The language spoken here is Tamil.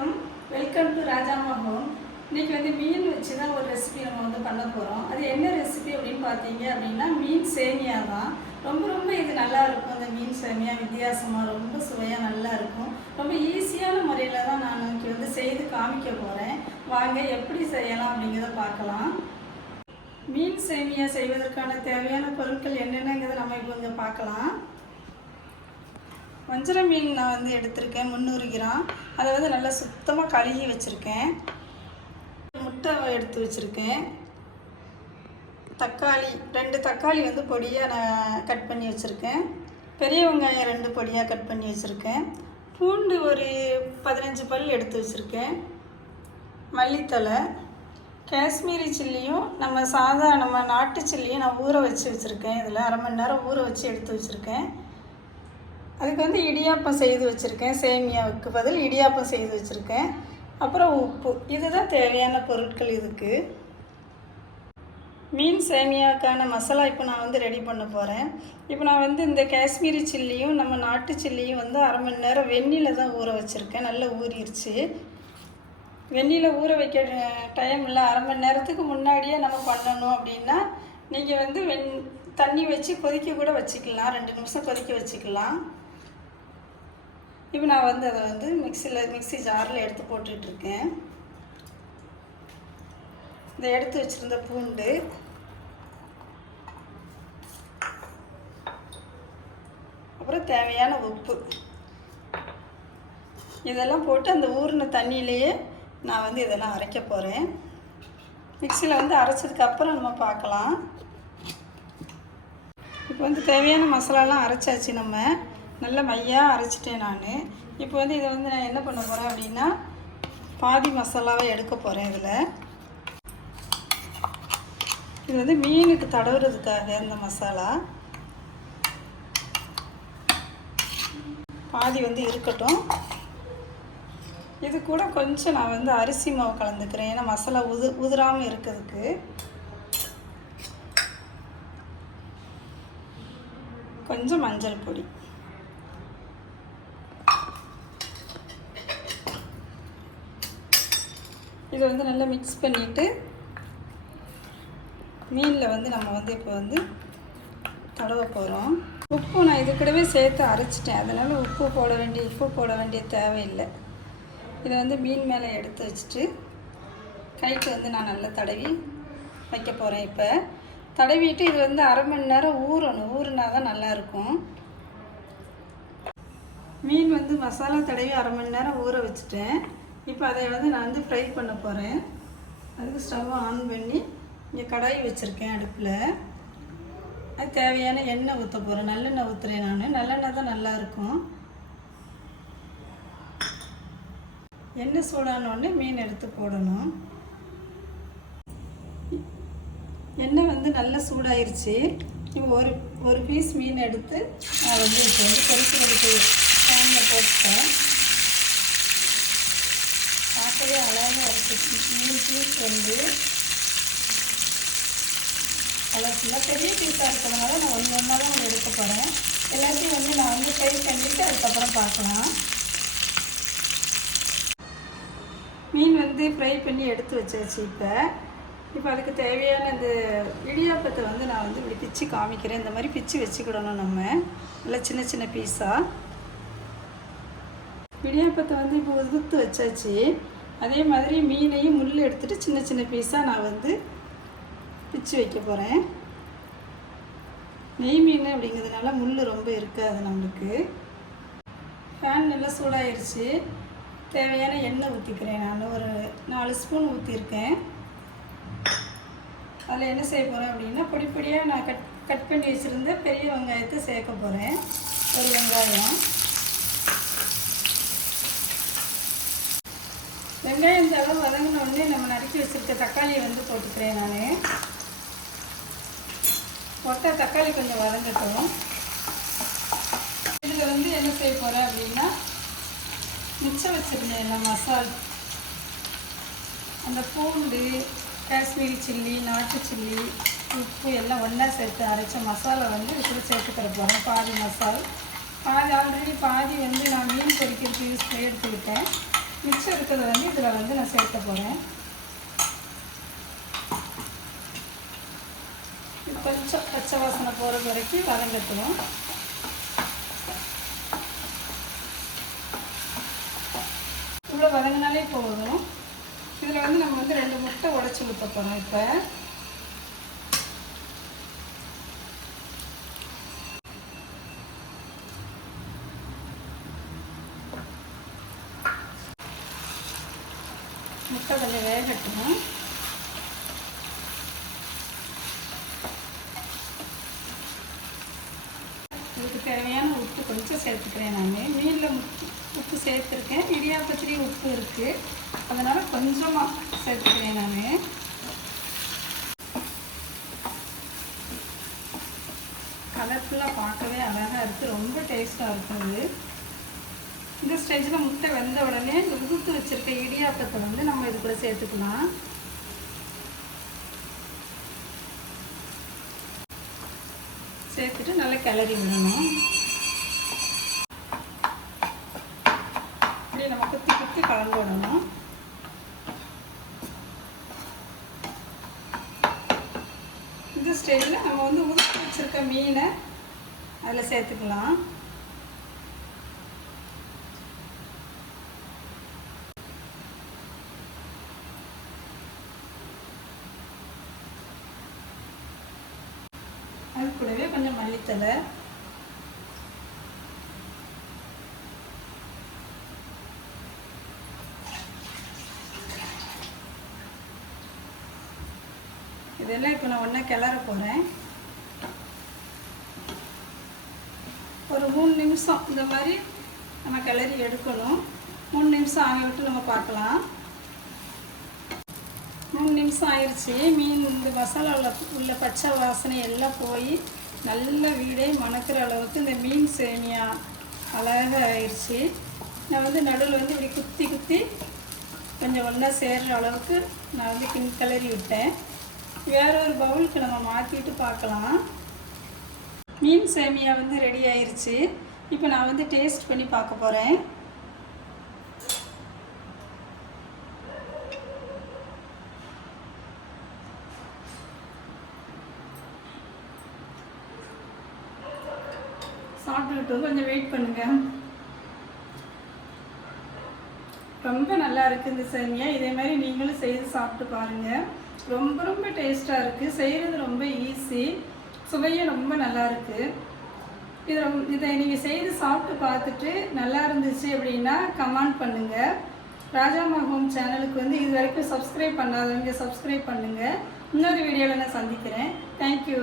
வணக்கம். Welcome to Rajamma home. இன்றைக்கி வந்து மீன் வச்சு தான் ஒரு ரெசிபி நம்ம வந்து பண்ண போகிறோம். அது என்ன ரெசிபி அப்படின்னு பார்த்தீங்க அப்படின்னா மீன் சேமியா தான். ரொம்ப இது நல்லாயிருக்கும். அந்த மீன் சேமியா வித்தியாசமாக ரொம்ப சுவையாக நல்லாயிருக்கும். ரொம்ப ஈஸியான முறையில் தான் நான் இன்னைக்கு வந்து செய்து காமிக்க போகிறேன். வாங்க எப்படி செய்யலாம் அப்படிங்கிறத பார்க்கலாம். மீன் சேமியா செய்வதற்கான தேவையான பொருட்கள் என்னென்னங்கிறத நம்ம இப்போ கொஞ்சம் பார்க்கலாம். வஞ்சர மீன் நான் வந்து எடுத்திருக்கேன் 300 கிராம். அதை வந்து நல்லா சுத்தமாக கழுகி வச்சுருக்கேன். முட்டை எடுத்து வச்சுருக்கேன். தக்காளி 2 தக்காளி வந்து பொடியாக நான் கட் பண்ணி வச்சுருக்கேன். பெரிய வெங்காயம் 2 பொடியாக கட் பண்ணி வச்சுருக்கேன். பூண்டு ஒரு 15 பல் எடுத்து வச்சுருக்கேன். மல்லித்தலை, காஷ்மீரி சில்லியும் நம்ம நாட்டு சில்லியும் நான் ஊற வச்சு வச்சுருக்கேன். இதில் அரை மணி நேரம் ஊற வச்சு எடுத்து வச்சுருக்கேன். அதுக்கு வந்து இடியாப்பம் செய்து வச்சுருக்கேன். சேமியாவுக்கு பதில் இடியாப்பம் செய்து வச்சுருக்கேன். அப்புறம் உப்பு. இதுதான் தேவையான பொருட்கள். இதுக்கு மீன் சேமியாவுக்கான மசாலா இப்போ நான் வந்து ரெடி பண்ண போகிறேன். இப்போ நான் வந்து இந்த காஷ்மீரி சில்லியும் நம்ம நாட்டு சில்லியும் வந்து அரை மணி நேரம் வெந்நில தான் ஊற வச்சுருக்கேன். நல்லா ஊறிடுச்சு. வெந்நில ஊற வைக்க டைம் இல்லை. அரை மணி நேரத்துக்கு முன்னாடியே நம்ம பண்ணணும் அப்படின்னா நீங்கள் வந்து தண்ணி வச்சு கொதிக்க கூட வச்சுக்கலாம். 2 நிமிஷம் கொதிக்க வச்சுக்கலாம். இப்போ நான் வந்து அதை வந்து மிக்சி ஜாரில் எடுத்து போட்டுட்ருக்கேன். இந்த எடுத்து வச்சுருந்த பூண்டு, அப்புறம் தேவையான உப்பு, இதெல்லாம் போட்டு அந்த ஊறின தண்ணியிலையே நான் வந்து இதெல்லாம் அரைக்க போகிறேன். மிக்சியில் வந்து அரைச்சதுக்கப்புறம் நம்ம பார்க்கலாம். இப்போ வந்து தேவையான மசாலாலாம் அரைச்சாச்சு. நம்ம நல்ல மையாக அரைச்சிட்டேன் நான். இப்போ வந்து இதை வந்து நான் என்ன பண்ண போகிறேன் அப்படின்னா பாதி மசாலாவை எடுக்க போகிறேன். இது வந்து மீனுக்கு தடவுறதுக்காக இந்த மசாலா பாதி வந்து இருக்கட்டும். இது கூட கொஞ்சம் நான் வந்து அரிசி மாவு கலந்துக்கிறேன். ஏன்னா மசாலா உதிராமல் இருக்கிறதுக்கு. கொஞ்சம் மஞ்சள் பொடி, இதை வந்து நல்லா மிக்ஸ் பண்ணிவிட்டு மீனில் வந்து நம்ம வந்து இப்போ வந்து தடவ போகிறோம். உப்பு நான் இது கூடவே சேர்த்து அரைச்சிட்டேன். அதனால் உப்பு போட வேண்டிய தேவையில்லை. இதை வந்து மீன் மேலே எடுத்து வச்சுட்டு கைக்கு வந்து நான் நல்லா தடவி வைக்க போகிறேன். இப்போ தடவிட்டு இது வந்து அரை மணி நேரம் ஊறினா தான் நல்லாயிருக்கும். மீன் வந்து மசாலா தடவி அரை மணி நேரம் ஊற வச்சுட்டேன். இப்போ அதை வந்து நான் வந்து ஃப்ரை பண்ண போகிறேன். அதுக்கு ஸ்டவ் ஆன் பண்ணி இங்கே கடாய் வச்சுருக்கேன் அடுப்பில். அது தேவையான எண்ணெய் ஊற்ற போகிறேன். நல்லெண்ணெய் ஊற்றுறேன் நான். நல்லெண்ணெய் தான் நல்லாயிருக்கும். எண்ணெய் சூடானோடனே மீன் எடுத்து போடணும். எண்ணெய் வந்து நல்லா சூடாயிருச்சு. இப்போ ஒரு பீஸ் மீன் எடுத்து நான் வந்து இப்போ வந்து பொரிக்கிறதுக்கு பேனில் போட்டுட்டேன். பார்க்கவே அழகாக இருக்குது. மீன் பீஸ் வந்து கலர்ஃபுல்லாக பெரிய பீஸாக இருக்கிறதுனால நான் ஒன்றா தான் எடுக்க போகிறேன். எல்லாத்தையும் வந்து நான் வந்து ஃப்ரை பண்ணிவிட்டு அதுக்கப்புறம் பார்க்கலாம். மீன் வந்து ஃப்ரை பண்ணி எடுத்து வச்சாச்சு. இப்போ அதுக்கு தேவையான இந்த இடியாப்பத்தை வந்து நான் வந்து இப்படி பிச்சு காமிக்கிறேன். இந்த மாதிரி பிச்சு வச்சுக்கிடணும் நம்ம நல்லா சின்ன பீஸாக. இடியாப்பத்தை வந்து இப்போ உதுத்து வச்சாச்சு. அதே மாதிரி மீனையும் முள் எடுத்துகிட்டு சின்ன பீஸாக நான் வந்து பிச்சு வைக்க போகிறேன். நெய் மீன் அப்படிங்கிறதுனால முள் ரொம்ப இருக்காது நம்மளுக்கு. ஃபேன் நல்லா சூடாயிருச்சு. தேவையான எண்ணெய் ஊற்றிக்கிறேன். நான் ஒரு 4 ஸ்பூன் ஊற்றிருக்கேன். அதில் என்ன செய்ய போகிறேன் அப்படின்னா பொடியாக நான் கட் பண்ணி வச்சுருந்த பெரிய வெங்காயத்தை சேர்க்க போகிறேன். ஒரு வெங்காயம் இந்த அளவு வதங்கினோடனே நம்ம நறுக்கி வச்சுருக்க தக்காளியை வந்து போட்டுக்கிறேன். நான் போட்டால் தக்காளி கொஞ்சம் வதங்கட்டும். இதில் வந்து என்ன செய்ய போகிறேன் அப்படின்னா மிச்சம் வச்சுருந்தேன் நான் மசாலா, அந்த பூண்டு, காஷ்மீரி சில்லி, நாட்டு சில்லி, உப்பு எல்லாம் ஒன்றா சேர்த்து அரைச்ச மசாலா வந்து இதில் சேர்த்துக்கிற போகிறேன். பாதி மசாலா, பாதி ஆல்ரெடி பாதி வந்து நான் மீன் பொரிக்கிறதுக்கு எடுத்துக்கிட்டேன். மிச்சம் இருக்கிறத வந்து இதில் வந்து நான் சேர்க்க போகிறேன். கொஞ்சம் பச்சை வாசனை போகிற வரைக்கும் வதங்கட்டும். இவ்வளோ வதங்கினாலே போதும். இதில் வந்து நம்ம வந்து 2 முட்டை உடைச்சி ஊற்ற போகிறோம். இப்போ முட்டை கொஞ்சம் வேகட்டும். இதுக்கு தேவையான உப்பு கொஞ்சம் சேர்த்துக்கிறேன். நான் மீனில் உப்பு சேர்த்துருக்கேன், இடியாப்பத்திலையும் உப்பு இருக்குது, அதனால் கொஞ்சமாக சேர்த்துக்கிறேன். நான் கலர்ஃபுல்லாக பார்க்கவே அழகாக இருக்குது, ரொம்ப டேஸ்ட்டாக இருக்குது. இந்த ஸ்டேஜில் முட்டை வெந்த உடனே இந்த உதுத்து வச்சுருக்க இடியாப்பத்தை வந்து நம்ம இது கூட சேர்த்துக்கலாம். சேர்த்துட்டு நல்லா கிளறி விடணும். இப்படி நம்ம குத்தி குத்தி கலந்து விடணும். இந்த ஸ்டேஜில் நம்ம வந்து உதுத்து வச்சுருக்க மீனை அதில் சேர்த்துக்கலாம். அது கூடவே கொஞ்சம் மல்லித்தலை, இதெல்லாம் இப்போ நான் ஒன்றா கிளற போகிறேன். ஒரு 3 நிமிஷம் இந்த மாதிரி நம்ம கிளறி எடுக்கணும். 3 நிமிஷம் ஆக விட்டு நம்ம பார்க்கலாம். 3 நிமிஷம் ஆயிடுச்சு. மீன் இந்த மசாலாவில் உள்ள பச்சை வாசனை எல்லாம் போய் நல்ல வீடே மணக்கிற அளவுக்கு இந்த மீன் சேமியா அழகாக ஆயிடுச்சு. நான் வந்து நடுவில் வந்து இப்படி குத்தி குத்தி கொஞ்சம் ஒன்றா சேர்கிற அளவுக்கு நான் வந்து கிளறி விட்டேன். வேற ஒரு பவுலுக்கு நம்ம மாற்றிட்டு பார்க்கலாம். மீன் சேமியா வந்து ரெடி ஆயிடுச்சு. இப்போ நான் வந்து டேஸ்ட் பண்ணி பார்க்க போகிறேன். சாப்பிட்டுக்கிட்டு கொஞ்சம் வெயிட் பண்ணுங்கள். ரொம்ப நல்லா இருக்குது இந்த சேமியா. இதே மாதிரி நீங்களும் செய்து சாப்பிட்டு பாருங்கள். ரொம்ப ரொம்ப டேஸ்ட்டாக இருக்குது. செய்கிறது ரொம்ப ஈஸி, சுவையும் ரொம்ப நல்லா இருக்குது. இதை நீங்கள் செய்து சாப்பிட்டு பார்த்துட்டு நல்லா இருந்துச்சு அப்படின்னா கமெண்ட் பண்ணுங்கள். ராஜாம்மா ஹோம் சேனலுக்கு வந்து இது வரைக்கும் சப்ஸ்கிரைப் பண்ணாதவங்க சப்ஸ்கிரைப் பண்ணுங்கள். இன்னொரு வீடியோவில் நான் சந்திக்கிறேன். தேங்க்யூ.